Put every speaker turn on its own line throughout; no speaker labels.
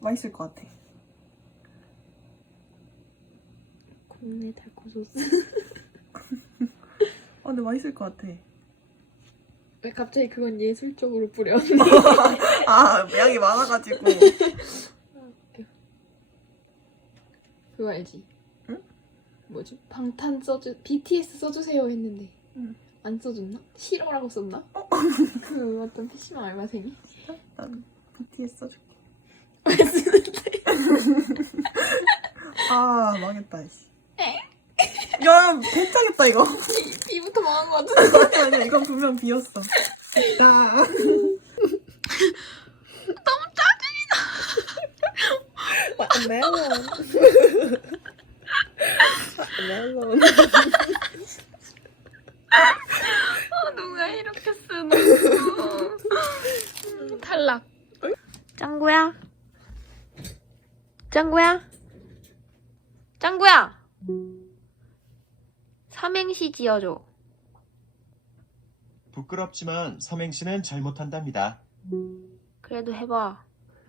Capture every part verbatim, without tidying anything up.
맛있을 것 같아.
국내 달콤 소스.
어, 근데 맛있을 것 같아.
왜 갑자기 그건 예술적으로 뿌려?
아, 양이 많아가지고.
그거 알지?
응?
뭐지? 방탄 써주 비티에스 써주세요 했는데
응.
안 써줬나? 싫어라고 썼나?
어?
그 어떤 피시방 알바생이?
난 비티에스 써줄게.
왜 쓰는데?
아, 망했다, 씨. 야, 괜찮겠다, 이거.
비부터 망한 것 같은데.
아니, 아니야, 이건 분명 비었어. 나.
너무 짜증이 나.
멜론. 멜론.
아, 누가 이렇게 쓰노? 음, 탈락. 짱구야? 짱구야? 짱구야! 삼행시 지어줘.
부끄럽지만 삼행시는 잘 못한답니다.
그래도 해봐.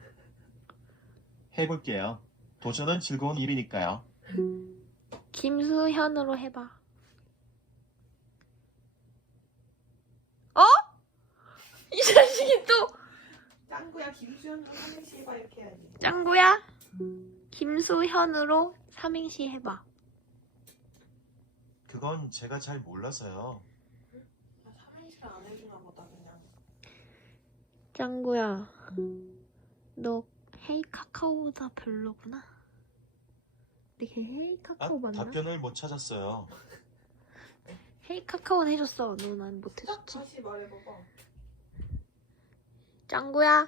해볼게요. 도전은 즐거운 일이니까요.
김수현으로 해봐. 어? 이 자식이 또
짱구야, 김수현으로 삼행시 해봐, 이렇게 해야지.
짱구야 김수현으로 삼행시 해봐.
그건 제가 잘 몰라서요.
나 삼행시를 안 해주나 보다, 그냥.
짱구야 너 헤이 카카오보다 별로구나. 근데 걔 헤이
아,
카카오 맞나?
답변을 못 찾았어요.
헤이 카카오는 해줬어. 너 난 못해줬지.
다시 말해봐봐.
짱구야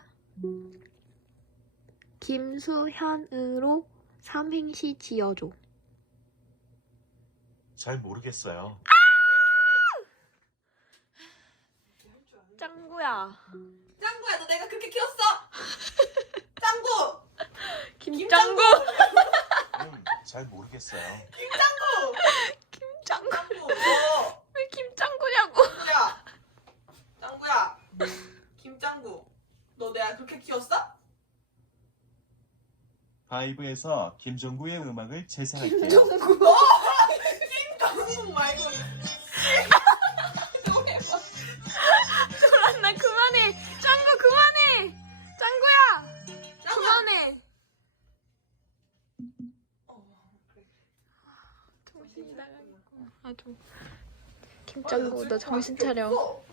김수현으로 삼행시 지어줘.
잘 모르겠어요.
짱구야
짱구야, 너 내가 그렇게 키웠어? 짱구!
김짱구
음, 잘 모르겠어요.
김짱구!
김짱구
짱구, 너!
왜 김짱구냐고.
야! 짱구야! 김짱구, 너 내가 그렇게 키웠어?
바이브에서 김종구의 음악을 재생할게요.
김정국! 어! 김정국 말고 노래봐.
졸았나. 그만해. 짱구 그만해. 짱구야 그만해.
어, 그래.
정신이 나가겠고. 아주 김짱구 너 정신 차려.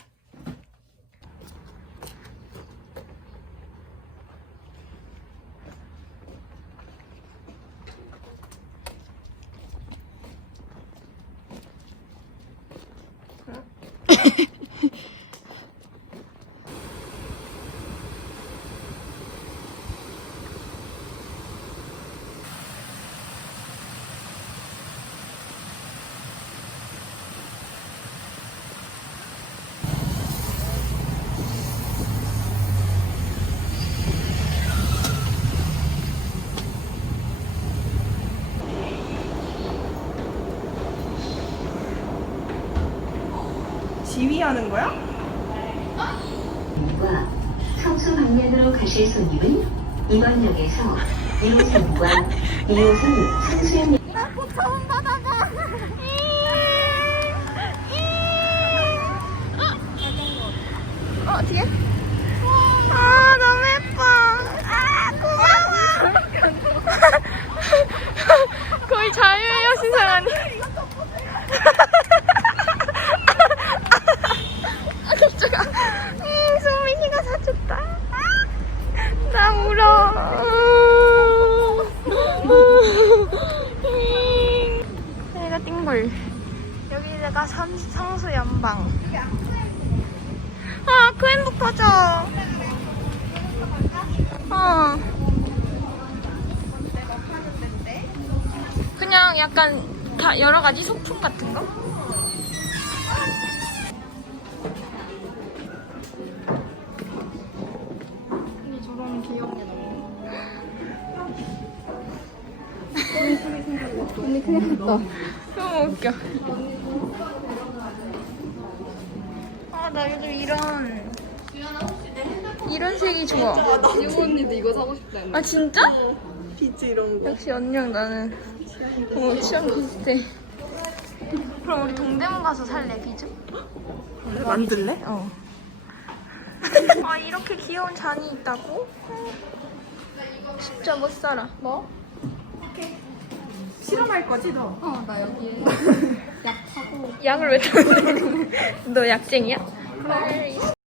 지휘하는 거야?
과 성수 방면으로 가실 손님은 이번 역에서 일 호선과 이 호선 성수역
어, 뒤에? 아, 너무 예뻐. 아, 고마워. 거의 자유의 여신상 아니야? 아, 깜짝아. 음, 소민이가 사줬다. 나 울어. 내가 띵골. 여기가 선, 성수 연방. 아, 그 행복하죠? 어. 그냥 약간 다 여러 가지 소품 같은 거? 근데 저런 귀여운 게 너무. 언니 큰일 났다. 너무 웃겨. 아, 나 요즘 이런 이런 색이 좋아.
유고 언니도 이거 사고 싶다 했는데.
아 진짜?
비즈 이런 거.
역시 언니랑 나는 어, 취향 비슷해. 그럼 우리 동대문 가서 살래 비즈?
만들래?
어. 아 이렇게 귀여운 잔이 있다고? 진짜 못 살아. 뭐?
실험할 거지 너? 어, 나 여기에 약 사고.
약을 왜 타는데? 너 약쟁이야? 헐.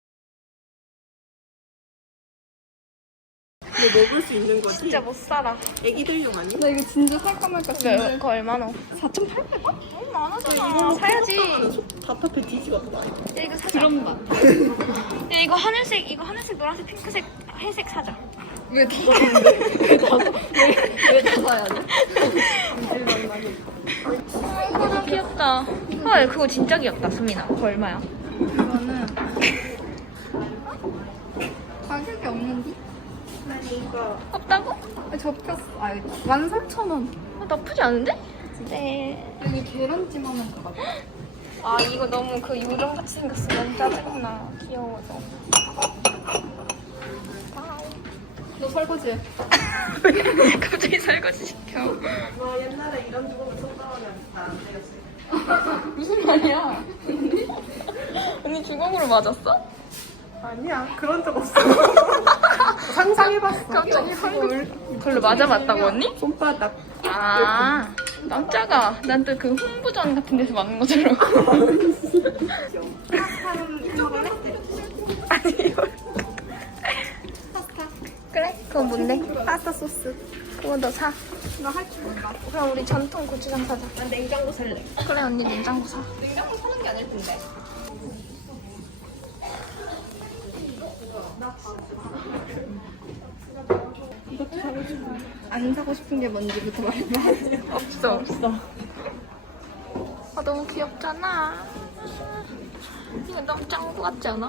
이거 먹을 수 있는 거지?
진짜 못 살아.
애기들용 아니야? 나 이거 진짜 살까 말까
네, 그거 얼마나?
사천팔백 원?
너무 안 하잖아. 사야지.
답답해 뒤지겠다.
야 이거 사자.
그런 맛.
야 이거 하늘색, 이거 하늘색, 노란색, 핑크색, 회색 사자.
왜 다 사는데? 왜다 사야 돼?
아, 이거 너무 귀엽다. 헐, 그거 진짜 귀엽다, 수민아. 그거 얼마야?
이거는 가격이 없는데?
없다고?
접혔어. 아, 만 삼천 원.
어, 나쁘지 않은데? 네.
여기 계란찜 하면 더 맞아.
아 이거 너무 그 요정같이 생겼어. 너무 짜증나. 귀여워서.
너 설거지 해.
갑자기 설거지 시켜.
나 옛날에 이런 주걱을 손가락에 잘안 때렸어. 무슨 말이야?
언니 주걱으로 맞았어?
아니야, 그런 적 없어. 상상해봤어.
갑자기 설거지. 그걸로 맞아봤다고 언니?
손바닥.
아 깜짝아. 난 또 그 홍보전 같은 데서 맞는 것처럼.
먹을래?
아니 이거. 그래? 그건 뭔데?
파스타 소스.
그거 너 사.
나 할 줄 몰라.
그럼 우리 전통 고추장 사자.
난 냉장고 살래.
그래 언니 냉장고 사.
냉장고 사는 게 아닐 텐데. 이것도 사고 싶어. 안 사고 싶은 게 뭔지부터 말해봐.
없어 없어. 아 너무 귀엽잖아. 이거 너무 짱구 같지 않아?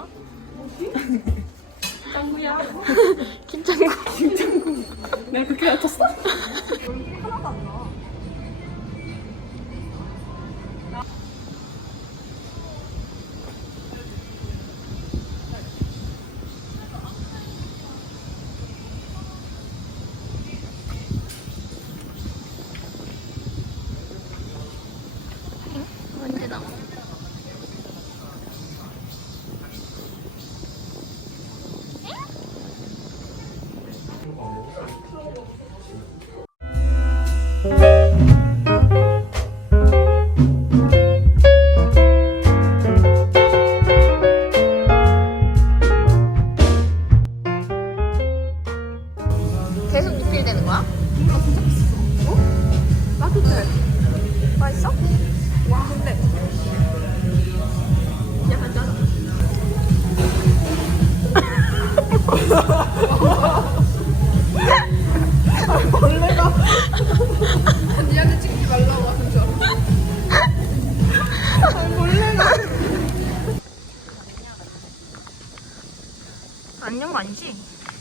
짱구야.
김짱구.
김짱구. 내가 그렇게 다쳤어? 하나도 안 나와.
언제 나와? 계속 리필되는 거야?
몰라, 진짜 비쌌어. 어? 따뜻해.
맛있어?
와, 근데. 약간 짜다. 벌레가. 니한테 찍지 말라고 하는 줄 알았어. 아, 벌레가.
안녕 아니지?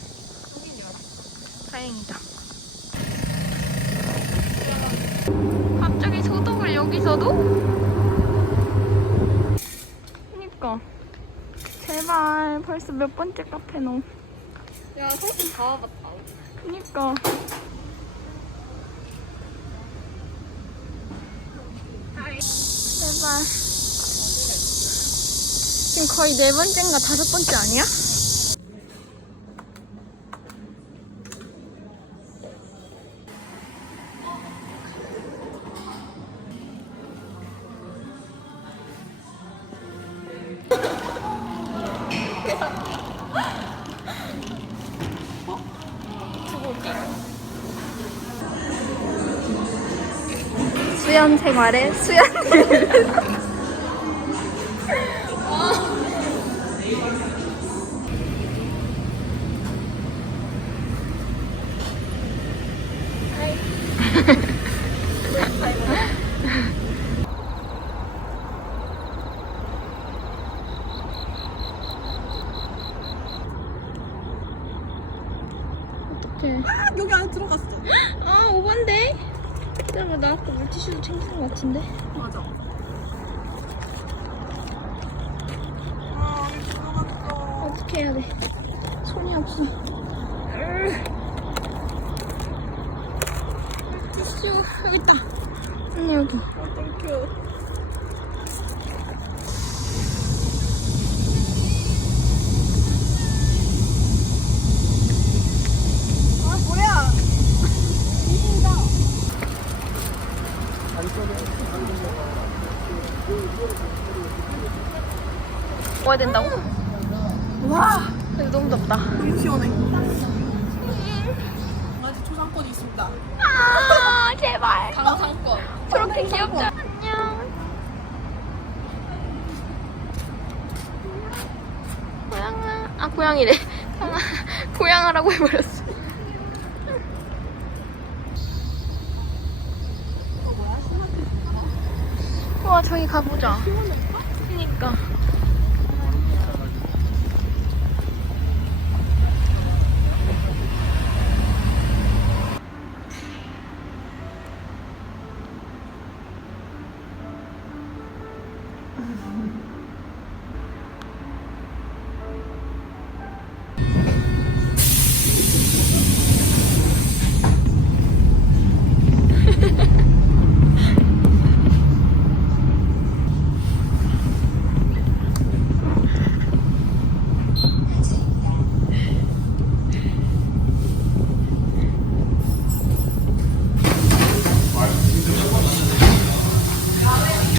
다행이다. 갑자기 소독을 여기서도? 그니까. 제발 벌써 몇 번째 카페 너.
야, 소스 다 와봤다.
그니까. 제발. 지금 거의 네 번째인가 다섯 번째 아니야? 수연 생활에 수연. 어떡해.
아, 여기 안에 들어갔어.
아, 오반데? 기다려봐, 나 아까 물티슈도 챙긴 것 같은데.
맞아. 아, 여기 들어갔어.
어떻게 해야 돼? 손이 없어. 슈, 여기 있다. 언니 여기. 먹어야 된다고? 와, 근데 너무 덥다.
너무 시원해. 아직 초상권이 있습니다.
아, 제발. 강상권. 저렇게 귀엽다. 안녕. 고양아. 아, 고양이래. 강아, 고양아라고 해버렸어. 와, 저기 가보자. 그니까.